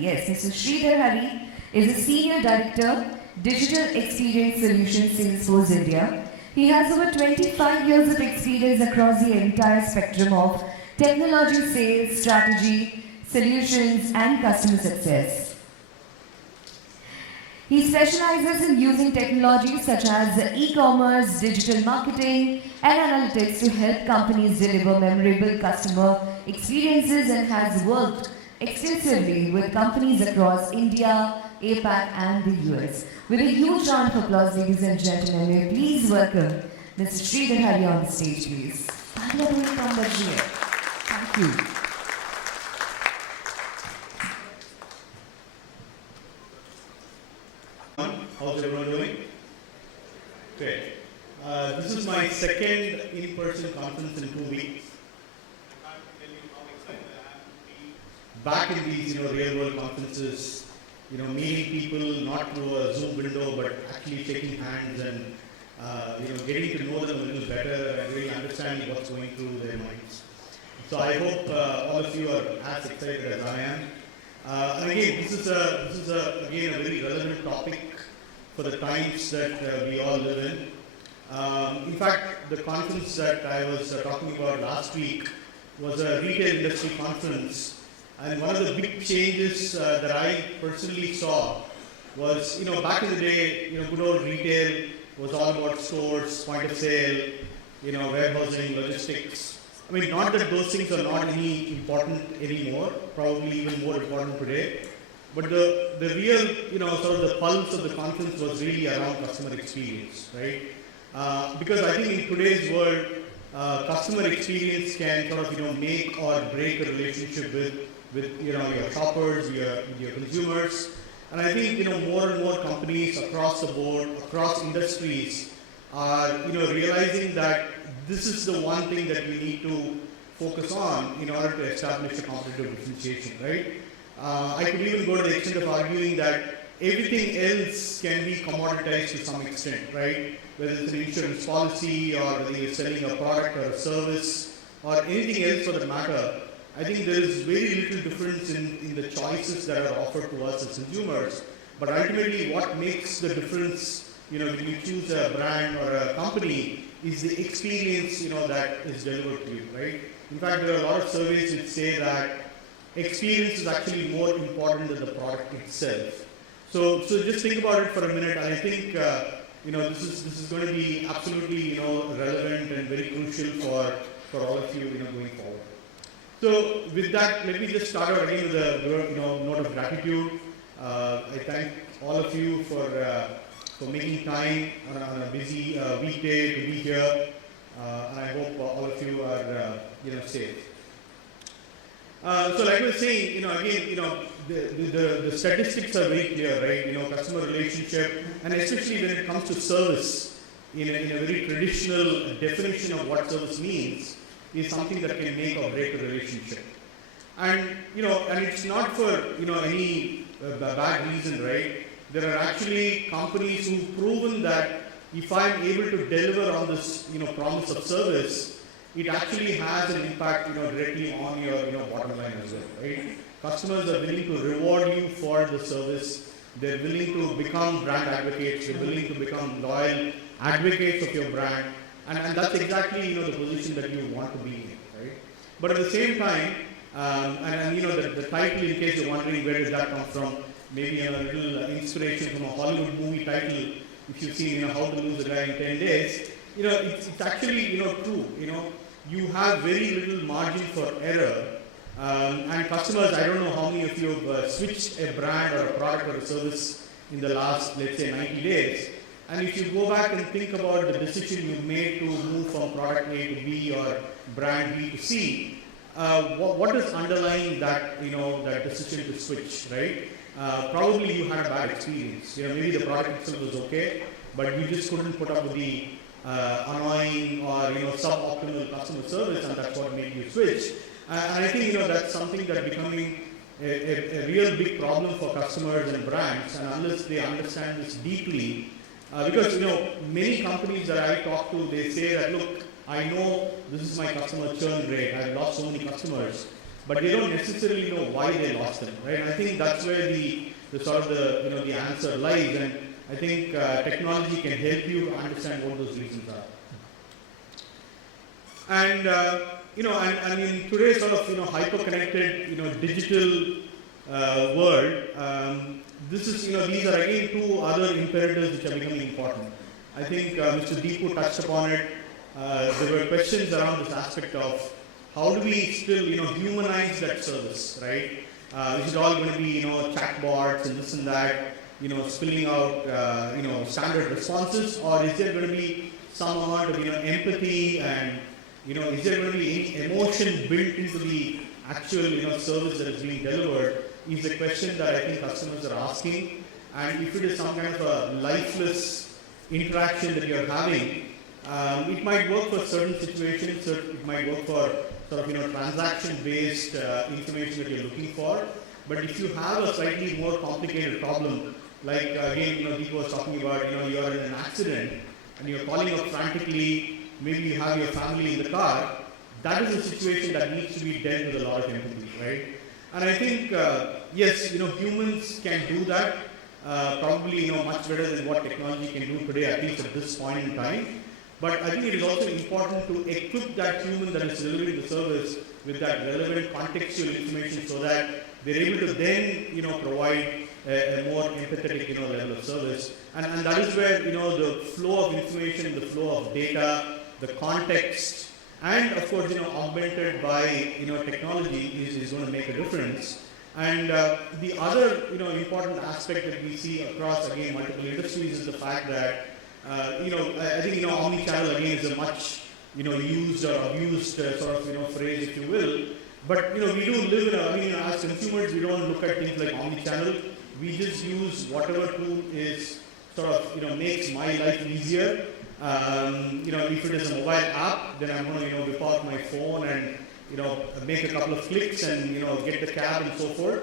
Yes, Mr. Sridhar Hari is a Senior Director, Digital Experience Solutions, Salesforce India. He has over 25 years of experience across the entire spectrum of technology sales, strategy, solutions, and customer success. He specializes in using technologies such as e-commerce, digital marketing, and analytics to help companies deliver memorable customer experiences and has worked extensively with companies across India, APAC, and the US. With a huge round of applause, ladies and gentlemen, may you please welcome Mr. Sridhar Hari on the stage, please. Thank you. How's everyone doing? Great. This is my second in-person conference in 2 weeks. I can't tell you how excited I am to be back in these, real-world conferences. Meeting people not through a Zoom window, but actually shaking hands and getting to know them a little better and really understanding what's going through their minds. So I hope all of you are as excited as I am. And again, this is again a very relevant topic for the times that we all live in. In fact, the conference that I was talking about last week was a retail industry conference, and one of the big changes that I personally saw was, back in the day, good old retail was all about stores, point of sale, warehousing, logistics. I mean, not that those things are not any important anymore, probably even more important today. But the real, sort of the pulse of the conference was really around customer experience, right? Because I think in today's world, customer experience can sort of, make or break a relationship with your shoppers, your consumers. And I think, more and more companies across the board, across industries are, realizing that this is the one thing that we need to focus on in order to establish a competitive differentiation, right? I could even go to the extent of arguing that everything else can be commoditized to some extent, right? Whether it's an insurance policy or whether you're selling a product or a service or anything else for that matter, I think there is very little difference in the choices that are offered to us as consumers. But ultimately, what makes the difference, when you choose a brand or a company, is the experience, that is delivered to you, right? In fact, there are a lot of surveys which say that experience is actually more important than the product itself. So just think about it for a minute, and I think this is going to be absolutely relevant and very crucial for all of you going forward. So with that, let me just start out again with a note of gratitude. I thank all of you for making time on a busy weekday to be here, and I hope all of you are safe. So like I was saying, again, the statistics are very clear, right? Customer relationship, and especially when it comes to service, in a very traditional definition of what service means, is something that can make or break a relationship. And, and it's not for, any bad reason, right? There are actually companies who've proven that if I'm able to deliver on this, promise of service, it actually has an impact, directly on your, bottom line as well, right? Customers are willing to reward you for the service. They're willing to become brand advocates. They're willing to become loyal advocates of your brand. And that's exactly, the position that you want to be in, right? But at the same time, the title, in case you're wondering where did that come from, maybe a little inspiration from a Hollywood movie title, if you've seen, How to Lose a Guy in 10 Days, it's actually, true, you have very little margin for error, and customers, I don't know how many of you have switched a brand or a product or a service in the last, let's say, 90 days, and if you go back and think about the decision you made to move from product A to B or brand B to C, what is underlying that, that decision to switch, right? Probably you had a bad experience. Maybe the product itself was okay, but you just couldn't put up with the annoying or suboptimal customer service, and that's what made you switch. And I think that's something that's becoming a real big problem for customers and brands, and unless they understand this deeply, because many companies that I talk to, they say that, look, I know this is my customer churn rate. I've lost so many customers, but they don't necessarily know why they lost them, right? And I think that's where the sort of the answer lies, and I think technology can help you to understand what those reasons are. And I mean today's sort of hyper-connected digital world. This is these are again two other imperatives which are becoming important. I think Mr. Deepu touched upon it. There were questions around this aspect of how do we still humanize that service, right? Is it all going to be chatbots and this and that, spilling out standard responses, or is there going to be some amount of empathy and is there going to be any emotion built into the actual service that is being delivered? Is a question that I think customers are asking. And if it is some kind of a lifeless interaction that you're having, it might work for certain situations. It might work for sort of transaction-based information that you're looking for. But if you have a slightly more complicated problem, like again, Deepu was talking about, you're in an accident and you're calling up frantically. Maybe you have your family in the car. That is a situation that needs to be dealt with a lot of empathy, right? And I think yes, humans can do that. Probably much better than what technology can do today, at least at this point in time. But I think it is also important to equip that human that is delivering the service with that relevant contextual information so that they're able to then provide a more empathetic level of service. And that is where the flow of information, the flow of data, the context, and of course augmented by technology is going to make a difference. And the other important aspect that we see across again multiple industries is the fact that I think omnichannel again is a much used or abused sort of phrase, if you will. But we do live in as consumers we don't look at things like omnichannel. We just use whatever tool is sort of makes my life easier. If it is a mobile app, then I'm going to whip out my phone and make a couple of clicks and get the cab and so forth.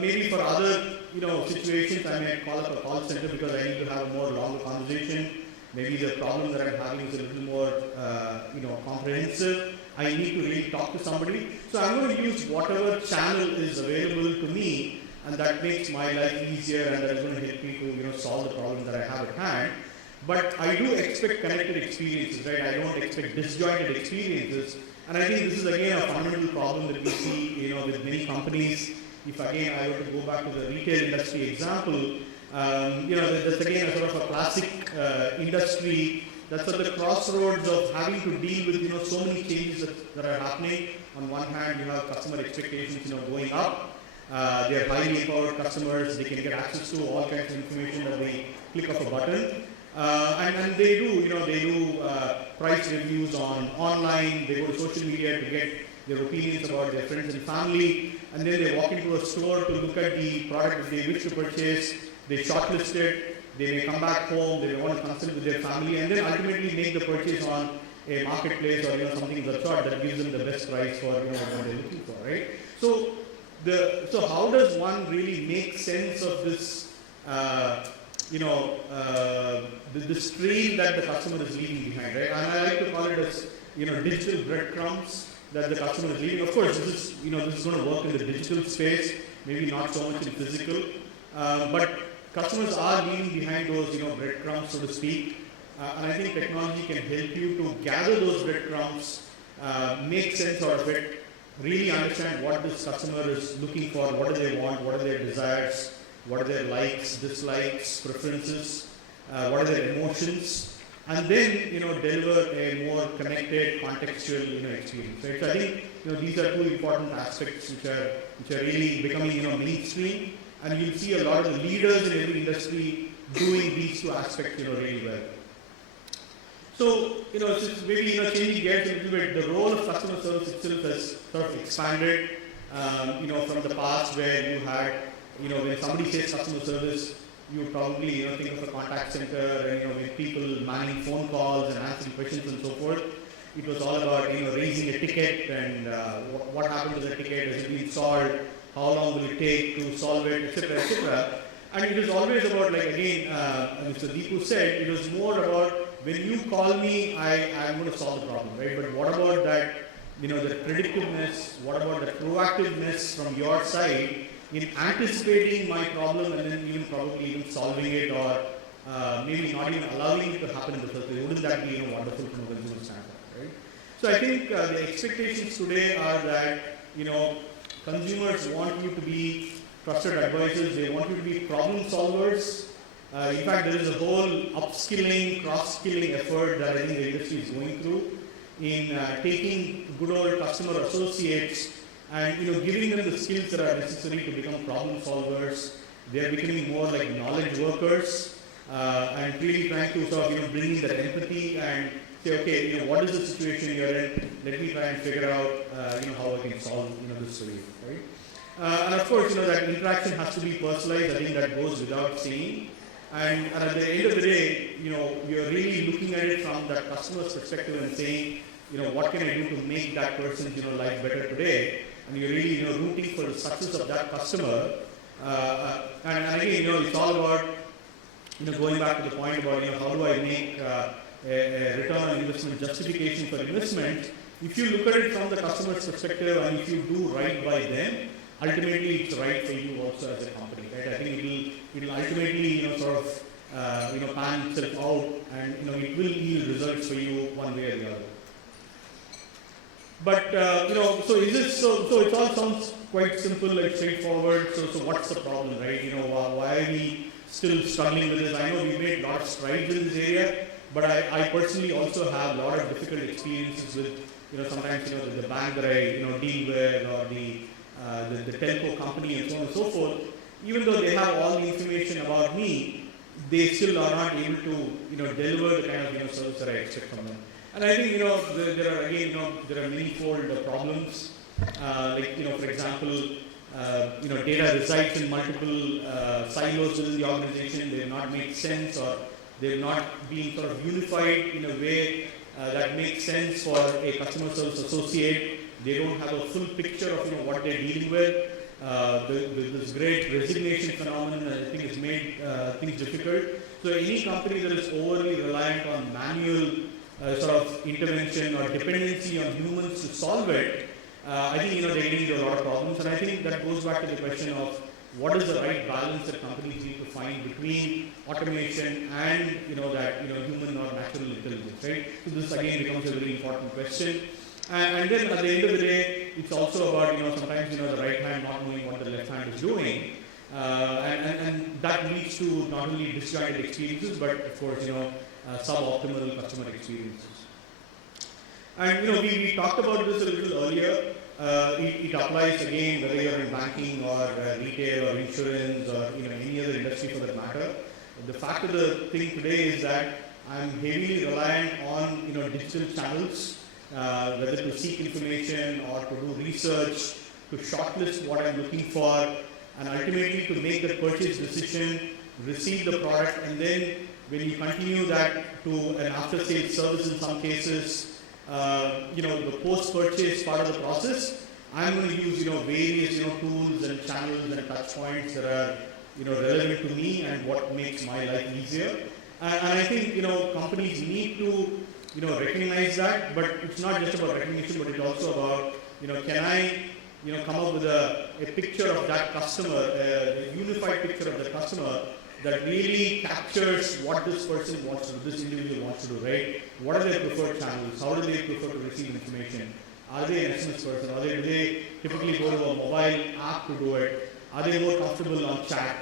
Maybe for other situations, I may call up a call center because I need to have a more longer conversation. Maybe the problem that I'm having is a little more comprehensive. I need to really talk to somebody. So I'm going to use whatever channel is available to me, and that makes my life easier, and that is going to help me to solve the problem that I have at hand. But I do expect connected experiences, right? I don't expect disjointed experiences. And I think this is again a fundamental problem that we see, with many companies. If again I were to go back to the retail industry example, that's again a sort of a classic industry that's at the crossroads of having to deal with so many changes that are happening. On one hand, you have customer expectations going up. They're highly empowered customers. They can get access to all kinds of information at the click of a button. And they do price reviews online. They go to social media to get their opinions about their friends and family, and then they walk into a store to look at the product that they wish to purchase. They shortlist it. They may come back home. They may want to consult with their family, and then ultimately make the purchase on a marketplace or something of that sort that gives them the best price for what they're looking for, right? So how does one really make sense of this? The stream that the customer is leaving behind, right? And I like to call it as digital breadcrumbs that the customer is leaving. Of course, this is going to work in the digital space, maybe not so much in physical, but customers are leaving behind those breadcrumbs, so to speak. And I think technology can help you to gather those breadcrumbs, make sense out of it, really understand what this customer is looking for, what do they want, what are their desires, what are their likes, dislikes, preferences, what are their emotions, and then deliver a more connected, contextual experience. Right? So I think these are two important aspects which are really becoming mainstream, and you'll see a lot of the leaders in every industry doing these two aspects really well. So just maybe changing gears a little bit, the role of customer service itself has sort of expanded. From the past where you had when somebody says customer service, you probably think of a contact center and with people manning phone calls and answering questions and so forth. It was all about raising a ticket and what happened to the ticket, has it been solved, how long will it take to solve it, etc., etc. And it was always about, like again, Mr. Deepu said, it was more about when you call me, I'm going to solve the problem, right? But what about that the predictiveness, what about the proactiveness from your side in anticipating my problem and then even probably even solving it, or maybe not even allowing it to happen in the first place? Wouldn't that be wonderful from a consumer standpoint, right? So I think the expectations today are that consumers want you to be trusted advisors. They want you to be problem solvers. In fact, there is a whole upskilling, cross-skilling effort that I think the industry is going through in taking good old customer associates and giving them the skills that are necessary to become problem solvers. They are becoming more like knowledge workers and really trying to sort of bring in that empathy and say, okay, what is the situation you're in? Let me try and figure out how I can solve this for you, right? And of course, that interaction has to be personalized. I think that goes without saying. And at the end of the day, you're really looking at it from that customer's perspective and saying, what can I do to make that person's life better today? And you're really rooting for the success of that customer. And again, it's all about going back to the point about how do I make a return on investment justification for investment. If you look at it from the customer's perspective and if you do right by them, ultimately it's right for you also as a company, right? I think it'll ultimately sort of pan itself out, and it will yield results for you one way or the other. But so is this so it all sounds quite simple, like straightforward. So what's the problem, right? Why are we still struggling with this? I know we made a lot of strides in this area, but I personally also have a lot of difficult experiences with sometimes the bank that I deal with, or the telco company and so on and so forth. Even though they have all the information about me, they still are not able to deliver the kind of service that I expect from them. And I think there are again there are manifold problems. Like for example, data resides in multiple silos within the organization. They have not made sense, or they have not been sort of unified in a way that makes sense for a customer service associate. They don't have a full picture of what they're dealing with. This great resignation phenomenon, I think, has made things difficult. So any company that is overly reliant on manual sort of intervention or dependency on humans to solve it, I think they're getting into a lot of problems. And I think that goes back to the question of what is the right balance that companies need to find between automation and that human or natural intelligence, right? So this again becomes a very important question. And then at the end of the day, it's also about sometimes the right hand not knowing what the left hand is doing, and that leads to not only disjointed experiences, but of course suboptimal customer experiences. And we talked about this a little earlier. It applies again whether you're in banking or retail or insurance or any other industry for that matter. The fact of the thing today is that I'm heavily reliant on digital channels, whether to seek information or to do research, to shortlist what I'm looking for, and ultimately to make the purchase decision, receive the product, and then when you continue that to an after-sales service in some cases, the post-purchase part of the process, I'm going to use various tools and channels and touch points that are relevant to me and what makes my life easier. And I think companies need to recognize that, but it's not just about recognition, but it's also about can I come up with a picture of that customer, a unified picture of the customer that really captures what this person wants to do, this individual wants to do, right? What are their preferred channels? How do they prefer to receive information? Are they an SMS person? Do they typically go to a mobile app to do it? Are they more comfortable on chat?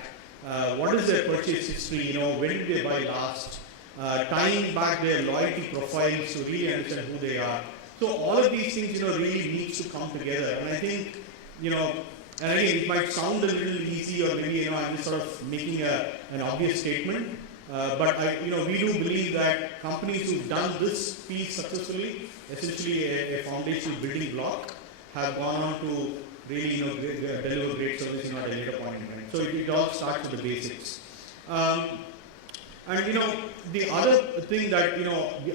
What is their purchase history? When did they buy last? Tying back their loyalty profiles to really understand who they are. So all of these things, really needs to come together. And I think, and again, it might sound a little easy, or maybe I'm just sort of making an obvious statement. But we do believe that companies who've done this piece successfully, essentially a foundational building block, have gone on to really deliver great service at a later point in time. So it all starts with the basics. And the other thing that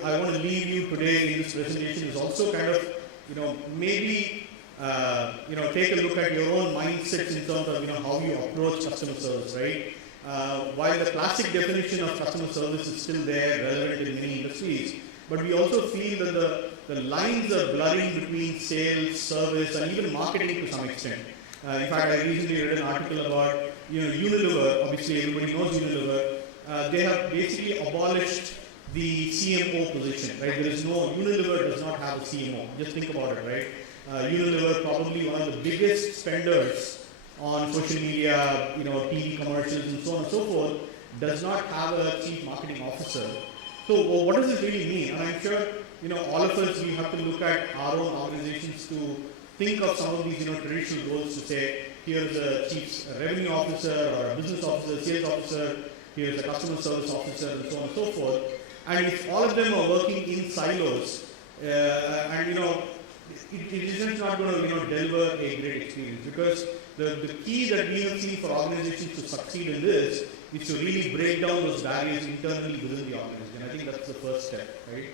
I want to leave you today in this presentation is also kind of maybe take a look at your own mindsets in terms of how you approach customer service, right? While the classic definition of customer service is still there, relevant in many industries, but we also feel that the lines are blurring between sales, service, and even marketing to some extent. In fact, I recently read an article about Unilever. Obviously, everybody knows Unilever. They have basically abolished the CMO position, right? There is no, Unilever does not have a CMO. Just think about it, right? Unilever, probably one of the biggest spenders on social media, TV commercials and so on and so forth, does not have a chief marketing officer. So what does this really mean? And I'm sure, all of us, we have to look at our own organizations to think of some of these, traditional roles to say, here's a chief revenue officer or a business officer, sales officer, here's a customer service officer, and so on and so forth. And if all of them are working in silos, and it is just not going to deliver a great experience, because the key that we have seen for organizations to succeed in this is to really break down those barriers internally within the organization. I think that's the first step, right?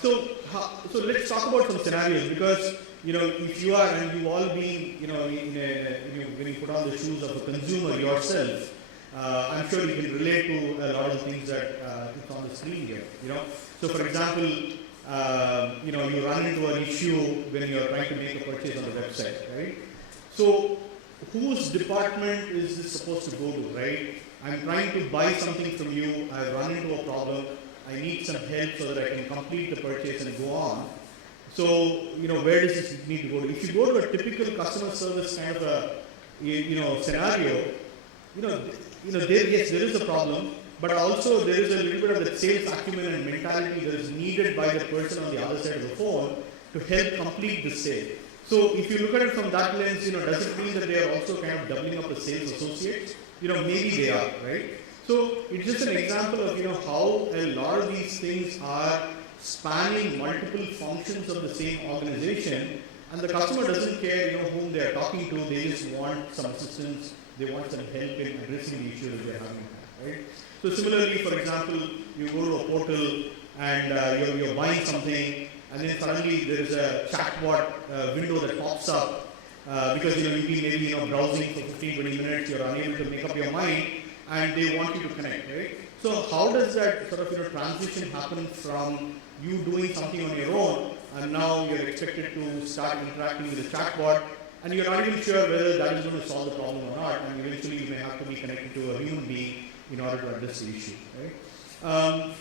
So let's talk about some scenarios, because if you are, and you've all been when you put on the shoes of a consumer yourself, I'm sure you can relate to a lot of things that it's on the screen here. So for example, you run into an issue when you're trying to make a purchase on the website, right? So whose department is this supposed to go to, right? I'm trying to buy something from you, I run into a problem, I need some help so that I can complete the purchase and go on. So, where does this need to go to? If you go to a typical customer service kind of a, scenario, yes, there is a problem, but also there is a little bit of the sales acumen and mentality that is needed by the person on the other side of the phone to help complete the sale. So if you look at it from that lens, does it mean that they are also kind of doubling up the sales associates? Maybe they are, right? So it's just an example of, how a lot of these things are spanning multiple functions of the same organization, and the customer doesn't care, whom they are talking to. They just want some assistance. They want some help in addressing the issue that they're having, right? So similarly, for example, you go to a portal and you're buying something, and then suddenly there is a chatbot window that pops up because you've been maybe browsing for 15-20 minutes, you're unable to make up your mind, and they want you to connect, right? So how does that sort of transition happen from you doing something on your own, and now you're expected to start interacting with the chatbot, and you're not even sure whether that is going to solve the problem or not, and eventually you may have to be connected to a human being in order to address the issue, right? A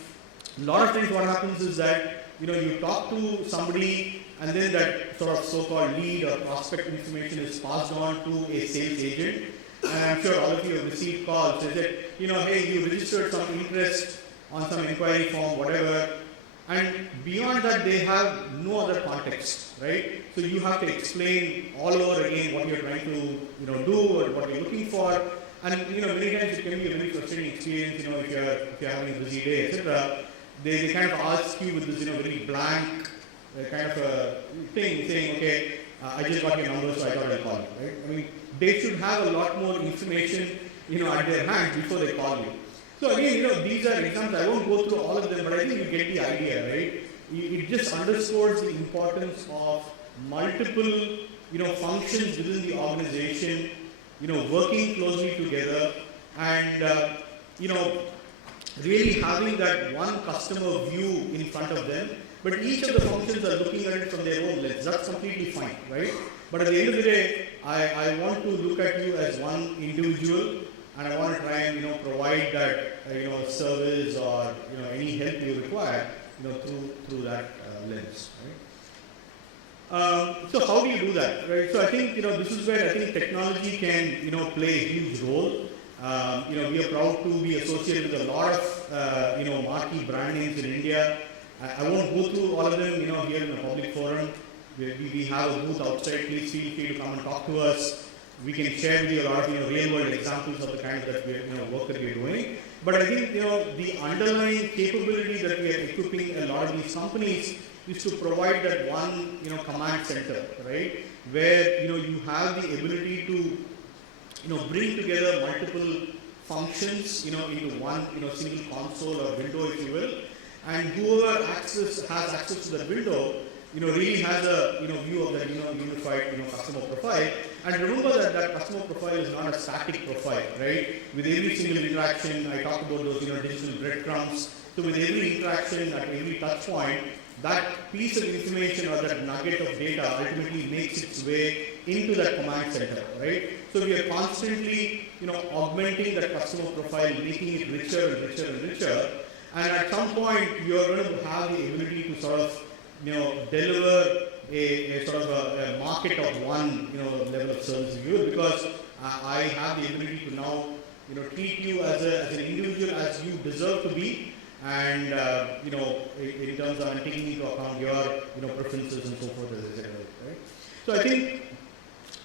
lot of times what happens is that you talk to somebody, and then that sort of so-called lead or prospect information is passed on to a sales agent, and I'm sure all of you have received calls. They say, hey, you registered some interest on some inquiry form, whatever, and beyond that they have no other context, right? So you have to explain all over again what you're trying to do or what you're looking for, and many times it can be a very frustrating experience. If you're having a busy day, etc. They kind of ask you with this very blank kind of a thing, saying, okay, I just got your number, so I thought I'd call you, right? I mean, they should have a lot more information at their hands before they call you. So again, these are examples. I won't go through all of them, but I think you get the idea, right? It just underscores the importance of multiple, functions within the organization, working closely together, and really having that one customer view in front of them. But each of the functions are looking at it from their own lens. That's completely fine, right? But at the end of the day, I want to look at you as one individual, and I want to try and provide that service or any help you require through that lens, right? So how do you do that, right? So I think this is where I think technology can play a huge role. We are proud to be associated with a lot of marquee brand names in India. I won't go through all of them here in the public forum. We have a booth outside. Please feel free to come and talk to us. We can share with you a lot of real world examples of the kind that we work that we are doing. But I think the underlying capability that we are equipping a lot of these companies is to provide that one command center, right? Where you have the ability to bring together multiple functions into one single console or window, if you will, and whoever has access to that window really has a, view of that, unified, customer profile. And remember that that customer profile is not a static profile, right? With every single interaction, I talked about those, digital breadcrumbs. So with every interaction at every touch point, that piece of information or that nugget of data ultimately makes its way into that command center, right? So we are constantly, augmenting that customer profile, making it richer and richer and richer. And at some point, you are going to have the ability to sort of, deliver a sort of a market of one, level of service to you, because I have the ability to now, treat you as an individual as you deserve to be, and in terms of taking into account your preferences and so forth, as I said, right? So I think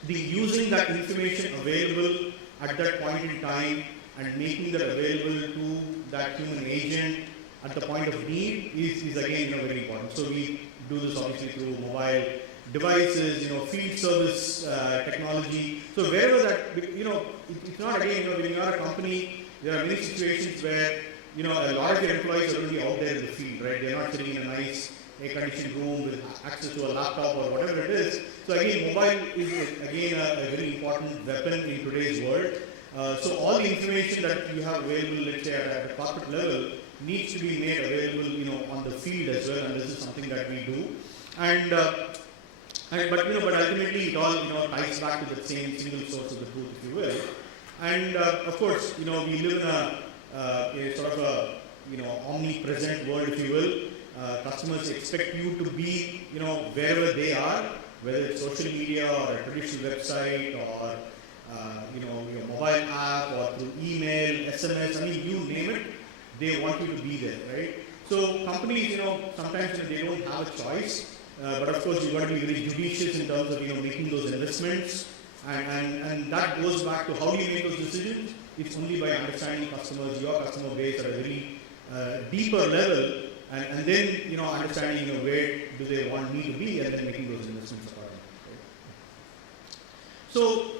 the using that information available at that point in time and making that available to that human agent at the point of need is again, very important. So we do this obviously through mobile devices, field service technology. So wherever that, it's not again, when you are a company, there are many situations where, a lot of your employees are going to be out there in the field, right? They're not sitting in a nice air-conditioned room with access to a laptop or whatever it is. So again, mobile is again a very important weapon in today's world. So all the information that you have available, let's say at a corporate level, needs to be made available, on the field as well, and this is something that we do. But ultimately it all, ties back to the same single source of the truth, if you will. And of course, we live in a sort of a, omnipresent world, if you will. Customers expect you to be, wherever they are, whether it's social media or a traditional website or, your mobile app or through email, SMS, you name it, they want you to be there, right? So companies, sometimes they don't have a choice, but of course you've got to be very judicious in terms of, making those investments, and that goes back to how do you make those decisions? It's only by understanding customers, your customer base at a very deeper level, and then, understanding, where do they want me to be, and then making those investments accordingly. So,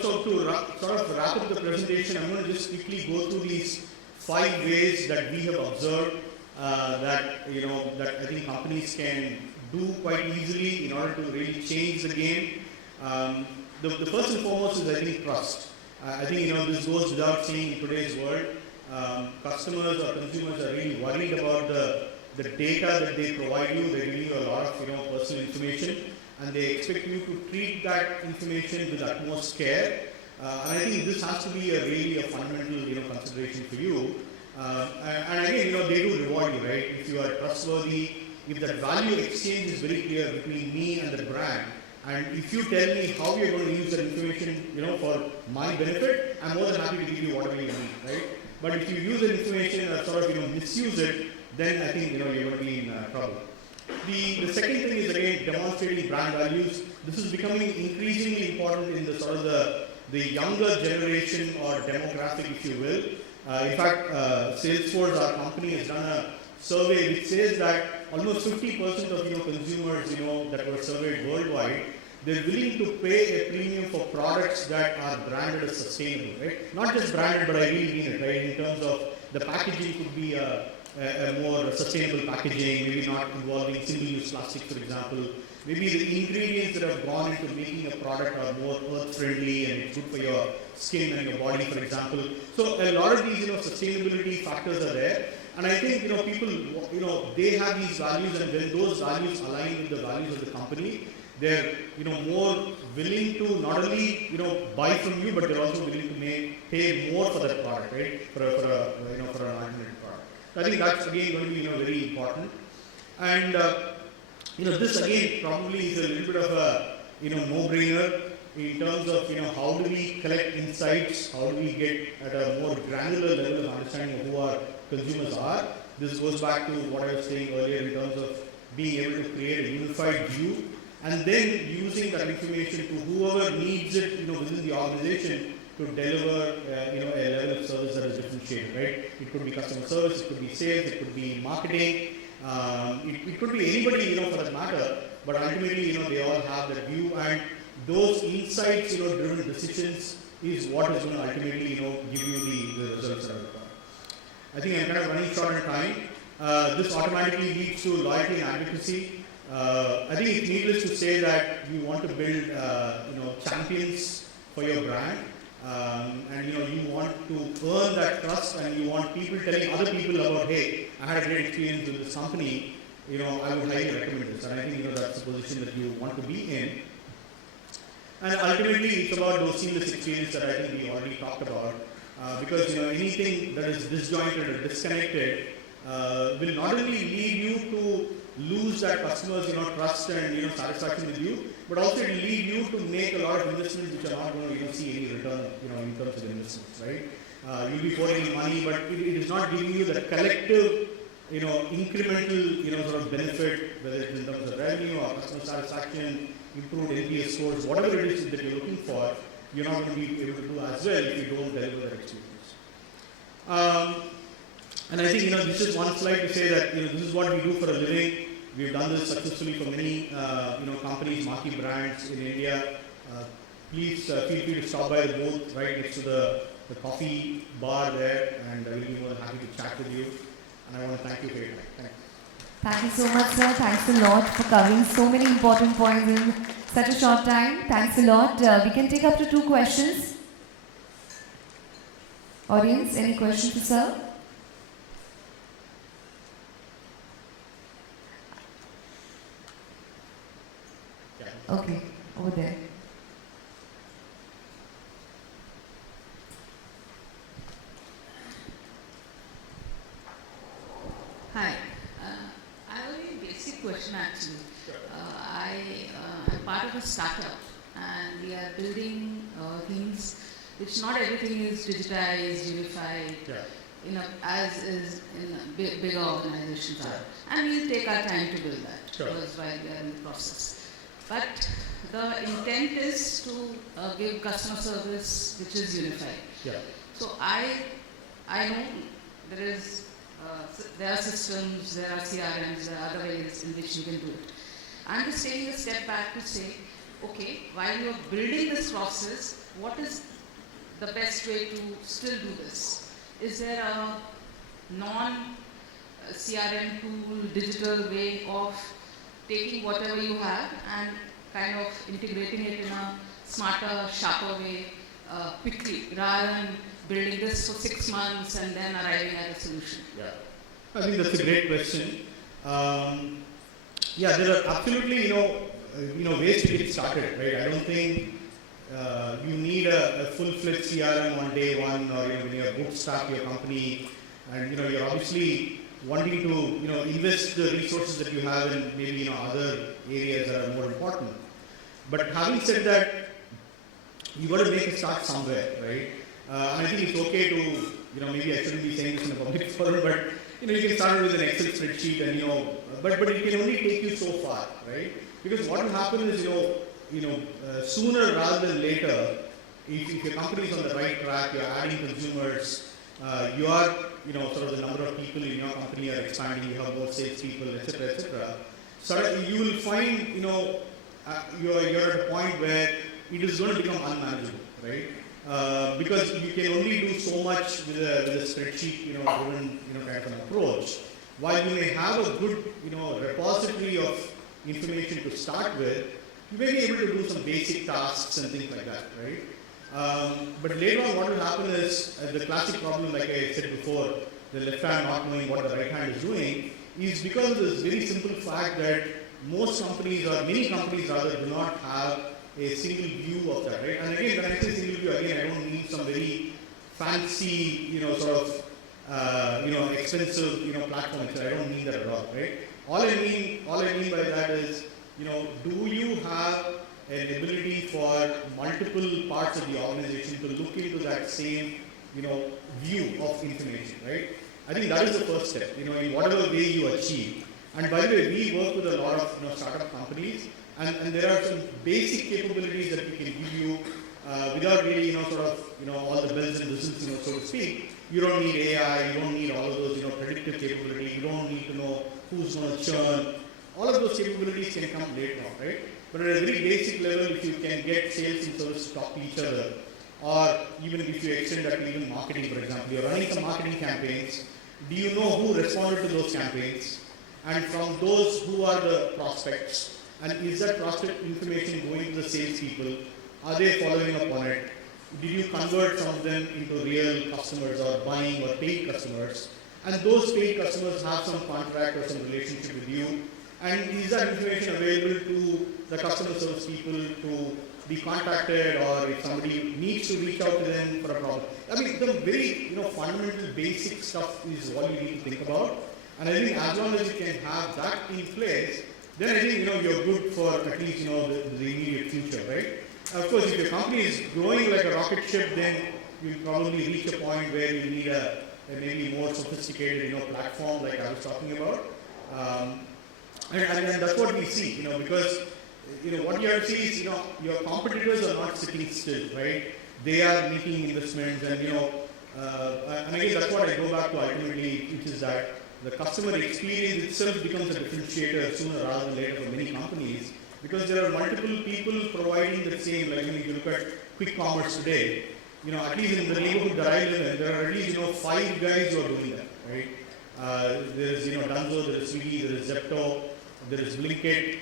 so to sort of wrap up the presentation, I'm going to just quickly go through these 5 ways that we have observed that I think companies can do quite easily in order to really change the game. The first and foremost is, I think, trust. I think, this goes without saying in today's world. Customers or consumers are really worried about the data that they provide you. They give you a lot of, personal information, and they expect you to treat that information with utmost care. And I think this has to be really a fundamental, consideration for you. And again, they do reward you, right? If you are trustworthy, if that value exchange is very clear between me and the brand, and if you tell me how you're going to use that information, for my benefit, I'm more than happy to give you whatever you need, right? But if you use that information or sort of, misuse it, then I think, you're going to be in trouble. The second thing is, again, demonstrating brand values. This is becoming increasingly important in the sort of the younger generation or demographic, if you will. In fact, Salesforce, our company, has done a survey which says that almost 50% of consumers that were surveyed worldwide, they're willing to pay a premium for products that are branded as sustainable, right? Not just branded, but I really mean it, right? In terms of the packaging could be a more sustainable packaging, maybe not involving single-use plastic, for example. Maybe the ingredients that have gone into making a product are more earth-friendly and it's good for your skin and your body, for example. So a lot of these, sustainability factors are there. And I think, people, they have these values, and when those values align with the values of the company, they're, more willing to not only, buy from you, but they're also willing to pay more for that product, right? For an alternate product. So I think that's again going to be, very important. And, this again probably is a little bit of a, no-brainer in terms of, how do we collect insights, how do we get at a more granular level of understanding of who our consumers are. This goes back to what I was saying earlier in terms of being able to create a unified view, and then using that information to whoever needs it, within the organization to deliver, a level of service that is differentiated, right? It could be customer service, it could be sales, it could be marketing, it could be anybody, for that matter, but ultimately, they all have that view, and those insights, driven decisions is what is going to ultimately, give you the results that are required. I think I'm kind of running short on time. This automatically leads to loyalty and advocacy. I think it's needless to say that you want to build, champions for your brand, and you want to earn that trust, and you want people telling other people about, hey, I had a great experience with this company. I would highly recommend this, and I think that's the position that you want to be in. And ultimately, it's about those seamless experiences that I think we already talked about, because anything that is disjointed or disconnected will not only lead you to lose that customer's trust and satisfaction with you, but also it will lead you to make a lot of investments which are not going to see any return in terms of investments, right? You'll be pouring in money, but it is not giving you that collective incremental sort of benefit, whether it's in terms of revenue or customer satisfaction, improved NPS scores, whatever it is that you're looking for, you're not going to be able to do as well if you don't deliver that experience. And I think this is one slide to say that this is what we do for a living. We've done this successfully for many companies, marquee brands in India. Please feel free to stop by the booth right next to the coffee bar there, and we'll be more than happy to chat with you. And I want to thank you for your time. Thanks. Thank you so much, sir. Thanks a lot for covering so many important points in such a short time. Thanks a lot. We can take up to 2 questions. Audience, any questions for sir? Okay, over there. Hi. I have a very basic question actually. Sure. I am part of a startup and we are building things which not everything is digitized, unified, as is in bigger organizations are. And we'll take our time to build that because while we are in the process. But the intent is to give customer service which is unified. Yeah. So I know there are systems, there are CRMs, there are other ways in which you can do it. I'm just taking a step back to say, okay, while you are building this process, what is the best way to still do this? Is there a non-CRM tool, digital way of taking whatever you have and kind of integrating it in a smarter, sharper way quickly, rather than building this for 6 months and then arriving at a solution? Yeah, I think that's a great question. There are absolutely ways to get started, right? I don't think you need a full-fledged CRM on day one, or when you bootstrap your company, and you're obviously wanting to invest the resources that you have in maybe other areas that are more important. But having said that, you got to make a start somewhere, right? And I think it's okay to maybe I shouldn't be saying this in a public forum, but you can start with an Excel spreadsheet, and but it can only take you so far, right? Because what will happen is sooner rather than later, if your company is on the right track, you're adding consumers, you are sort of the number of people in your company are expanding, you have more sales people, etc. So you will find you're at a point where it is going to become unmanageable, right? Because you can only do so much with a spreadsheet driven kind of an approach. While you may have a good repository of information to start with, you may be able to do some basic tasks and things like that, right? But later on, what will happen is the classic problem, like I said before, the left hand not knowing what the right hand is doing, is because of this very simple fact that most companies, or many companies rather, do not have a single view of that, right? And again, when I say single view, again, I don't mean some very fancy, sort of, expensive, platform. I don't mean that at all, right? All I mean by that is, do you have an ability for multiple parts of the organization to look into that same, view of information, right? I think that is the first step, in whatever way you achieve. And by the way, we work with a lot of startup companies, and there are some basic capabilities that we can give you without really, sort of, all the bells and whistles, so to speak. You don't need AI, you don't need all of those, predictive capability, you don't need to know who's going to churn. All of those capabilities can come later on, right? But at a very basic level, if you can get sales and service to talk to each other, or even if you extend that to even marketing, for example, you're running some marketing campaigns, do you know who responded to those campaigns? and from those who are the prospects, and is that prospect information going to the salespeople? Are they following up on it? Did you convert some of them into real customers or buying or paid customers? And those paid customers have some contract or some relationship with you. And is that information available to the customer service people to be contacted, or if somebody needs to reach out to them for a problem? I mean, the very fundamental basic stuff is what you need to think about. And I think as long as you can have that in place, then I think you're good for at least the immediate future, right? Of course, if your company is growing like a rocket ship, then you'll probably reach a point where you need a maybe more sophisticated platform like I was talking about. And that's what we see, because what you have to see is your competitors are not sitting still, right? They are making investments, and and again that's what I go back to ultimately, which is that the customer experience itself becomes a differentiator sooner rather than later for many companies, because there are multiple people providing the same. Like if you look at quick commerce today, at least in the neighborhood that I live in, there are at least 5 guys who are doing that, right? There is Dunzo, there is Swiggy, there is Zepto, there is Blinkit,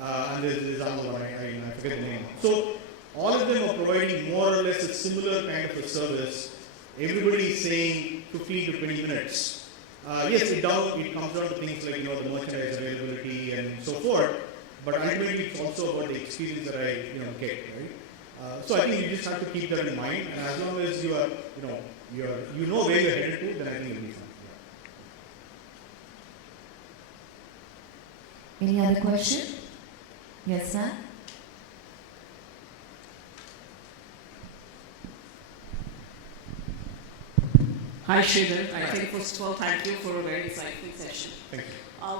and there is another one, I forget the name. So all of them are providing more or less a similar kind of a service. Everybody is saying 15 to 20 minutes. Yes, it comes down to things like the merchandise availability and so forth, but ultimately it's also about the experience that I get, right? So I think you just have to keep that in mind, and as long as you are you know where you're headed to, then I think you'll be fine. Any other question? Yes, ma'am. Hi, Sridhar. I think first of all, thank you for a very insightful session. Thank you.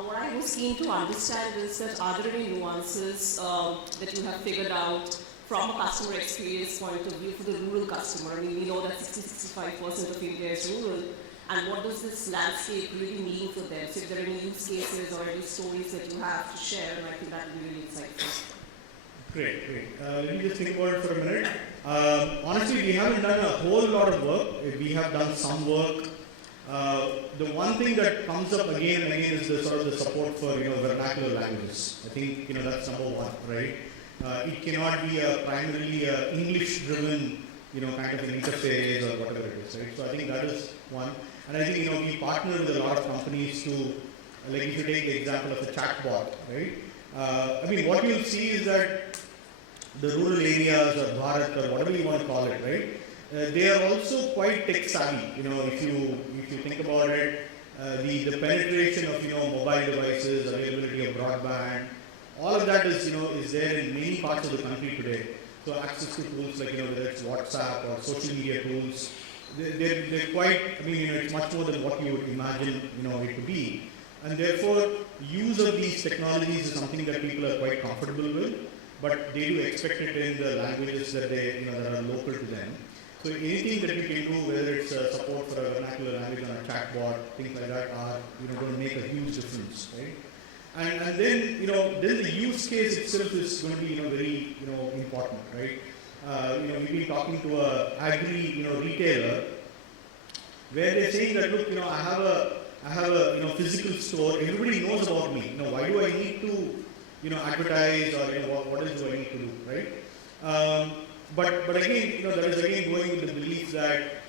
What I was keen to understand is that are there any nuances that you have figured out from a customer experience point of view for the rural customer? I mean, we know that 60-65% of India is rural, and what does this landscape really mean for them? So if there are any use cases or any stories that you have to share, and I think that would be really insightful. Great. Let me just think about it for a minute. Honestly, we haven't done a whole lot of work. We have done some work. The one thing that comes up again and again is the sort of the support for vernacular languages. I think that's number one, right? It cannot be a primarily English-driven kind of an interface or whatever it is, right? So I think that is one. And I think we partner with a lot of companies to, like if you take the example of a chatbot, right? I mean, what you'll see is that the rural areas or Bharat or whatever you want to call it, right? They are also quite tech savvy. If you think about it, the penetration of mobile devices, availability of broadband, all of that is there in many parts of the country today. So access to tools like whether it's WhatsApp or social media tools, they're quite. I mean, it's much more than what you would imagine it to be, and therefore use of these technologies is something that people are quite comfortable with. But they do expect it in the languages that that are local to them. So anything that we can do, whether it's support for a vernacular language on a chatbot, things like that, are going to make a huge difference, right? And then then the use case itself is going to be very important, right? We've been talking to a agri retailer where they're saying that look, I have a physical store. Everybody knows about me. Why do I need to advertise or what else do I need to do, right? But again, that is again going with the belief that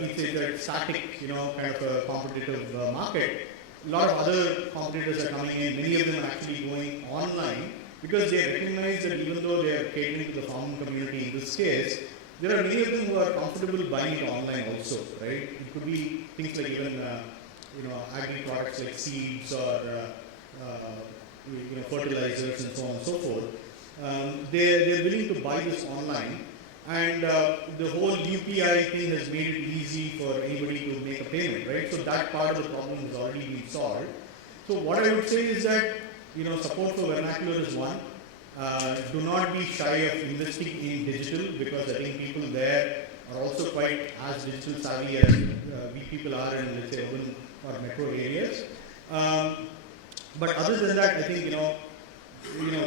it's a static, kind of a competitive market. A lot of other competitors are coming in. Many of them are actually going online because they recognize that even though they are catering to the farming community in this case, there are many of them who are comfortable buying it online also, right? It could be things like even agri products like seeds or fertilizers and so on and so forth. They're willing to buy this online, and the whole UPI thing has made it easy for anybody to make a payment, right? So that part of the problem has already been solved. So what I would say is that support for vernacular is one. Do not be shy of investing in digital, because I think people there are also quite as digital savvy as we people are in, let's say, urban or metro areas. But other than that, I think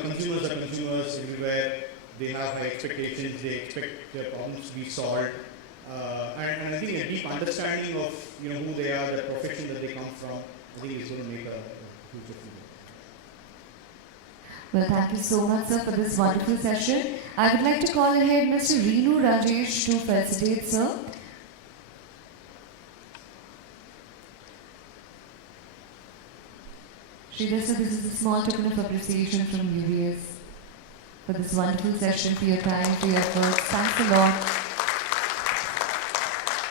consumers are consumers everywhere. They have high expectations. They expect their problems to be solved. And I think a deep understanding of who they are, the profession that they come from, I think is going to make a Well, thank you so much, sir, for this wonderful session. I would like to call ahead Mr. Reenu Rajesh to felicitate, sir. Sridhar, sir, this is a small token of appreciation from UBS for this wonderful session, for your time, for your efforts. Thanks a lot.